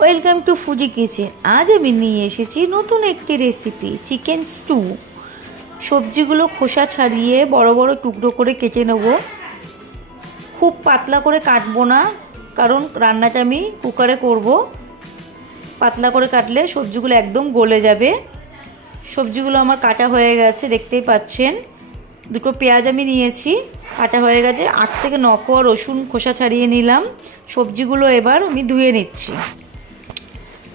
Welcome to foodie kitchen. আজ আমি নিয়ে এসেছি নতুন একটি রেসিপি, চিকেন স্টু। সবজিগুলো খোসা ছাড়িয়ে বড় বড় টুকরো করে কেটে নেব। খুব পাতলা করে কাটবো না, কারণ রান্নাটা আমি কুকারে করব। পাতলা করে কাটলে সবজিগুলো একদম গলে যাবে। সবজিগুলো আমার কাটা হয়ে গেছে, দেখতেই পাচ্ছেন। দুটো পেঁয়াজ আমি নিয়েছি, কাটা হয়ে গেছে। 8 থেকে 9 কোয়া রসুন খোসা ছাড়িয়ে নিলাম। সবজিগুলো এবার আমি ধুয়ে নিচ্ছি।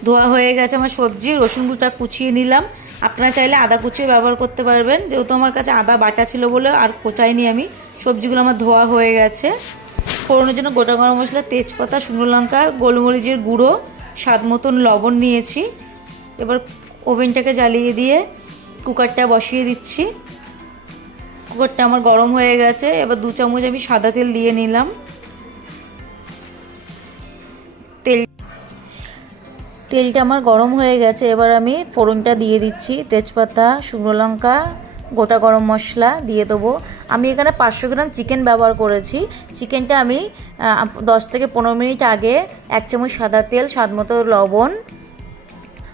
ধোয়া হয়ে গেছে আমার সবজি। রসুনগুলোটা কুচিয়ে নিলাম। আপনারা চাইলে আদা কুচিয়ে ব্যবহার করতে পারবেন, যেহেতু আমার কাছে আদা বাটা ছিল বলে আর কোচাইনি আমি। সবজিগুলো আমার ধোয়া হয়ে গেছে। ফোড়নের জন্য গোটা গরম মশলা, তেজপাতা, শুকনো লঙ্কা, গোলমরিচের গুঁড়ো, স্বাদ মতন লবণ নিয়েছি। এবার ওভেনটাকে জ্বালিয়ে দিয়ে কুকারটা বসিয়ে দিচ্ছি। কুকারটা আমার গরম হয়ে গেছে। এবার 2 চামচ আমি সাদা তেল দিয়ে নিলাম। তেলটা আমার গরম হয়ে গেছে। এবার আমি ফোড়নটা দিয়ে দিচ্ছি। তেজপাতা, শুকনো লঙ্কা, গোটা গরম মশলা দিয়ে দেবো। আমি এখানে 500 গ্রাম চিকেন ব্যবহার করেছি। চিকেনটা আমি 10 থেকে 15 মিনিট আগে 1 চামচ সাদা তেল, স্বাদ মতো লবণ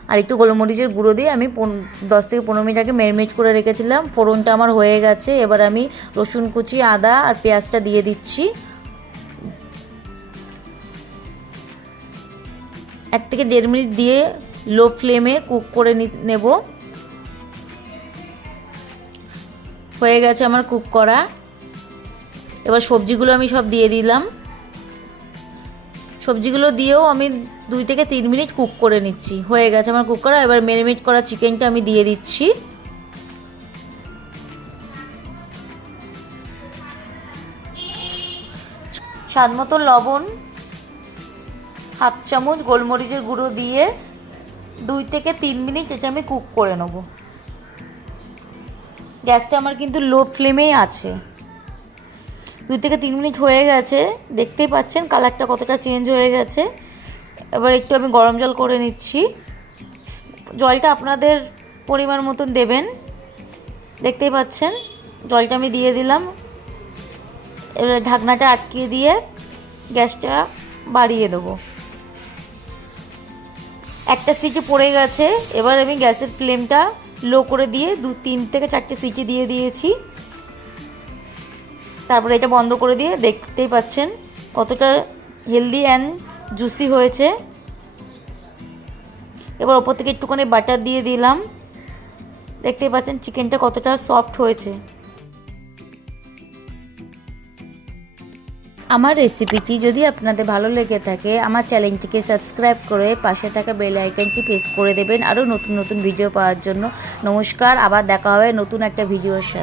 আর একটু গোলমরিচের গুঁড়ো দিয়ে আমি 10 থেকে 15 মিনিট আগে ম্যারিনেট করে রেখেছিলাম। ফোড়নটা আমার হয়ে গেছে। এবার আমি রসুন কুচি, আদা আর পেঁয়াজটা দিয়ে দিচ্ছি। 1 থেকে 1.5 মিনিট দিয়ে লো ফ্লেমে কুক করে নেব। হয়ে গেছে আমার কুক করা। এবার সবজিগুলো আমি সব দিয়ে দিলাম। সবজিগুলো দিয়েও আমি 2 থেকে 3 মিনিট কুক করে নিচ্ছি। হয়ে গেছে আমার কুক করা। এবার ম্যারিনেট করা চিকেনটা আমি দিয়ে দিচ্ছি। স্বাদ মতো লবণ, 1/2 চামচ গোলমরিচের গুঁড়ো দিয়ে 2 থেকে 3 মিনিট এটা আমি কুক করে নেব। গ্যাসটা আমার কিন্তু লো ফ্লেমেই আছে। 2 থেকে 3 মিনিট হয়ে গেছে, দেখতেই পাচ্ছেন কালারটা কতটা চেঞ্জ হয়ে গেছে। এবার একটু আমি গরম জল করে নিচ্ছি। জলটা আপনাদের পরিমাণ মতন দেবেন, দেখতেই পাচ্ছেন। জলটা আমি দিয়ে দিলাম। এবার ঢাকনাটা আটকিয়ে দিয়ে গ্যাসটা বাড়িয়ে দেবো। একটা সিটি পড়ে গেছে। এবার আমি গ্যাসের ফ্লেমটা লো করে দিয়ে 3 থেকে 4টে সিটি দিয়ে দিয়েছি। তারপরে এটা বন্ধ করে দিয়ে দেখতেই পাচ্ছেন কতটা হেলদি অ্যান্ড জুসি হয়েছে। এবার ওপর থেকে একটুখানি বাটার দিয়ে দিলাম। দেখতেই পাচ্ছেন চিকেনটা কতটা সফট হয়েছে। আমার রেসিপিটি যদি আপনাদের ভালো লেগে থাকে, আমার চ্যানেলটিকে সাবস্ক্রাইব করে পাশে থাকা বেল আইকনটি প্রেস করে দেবেন আরও নতুন নতুন ভিডিও পাওয়ার জন্য। নমস্কার, আবার দেখা হবে নতুন একটা ভিডিওর সাথে।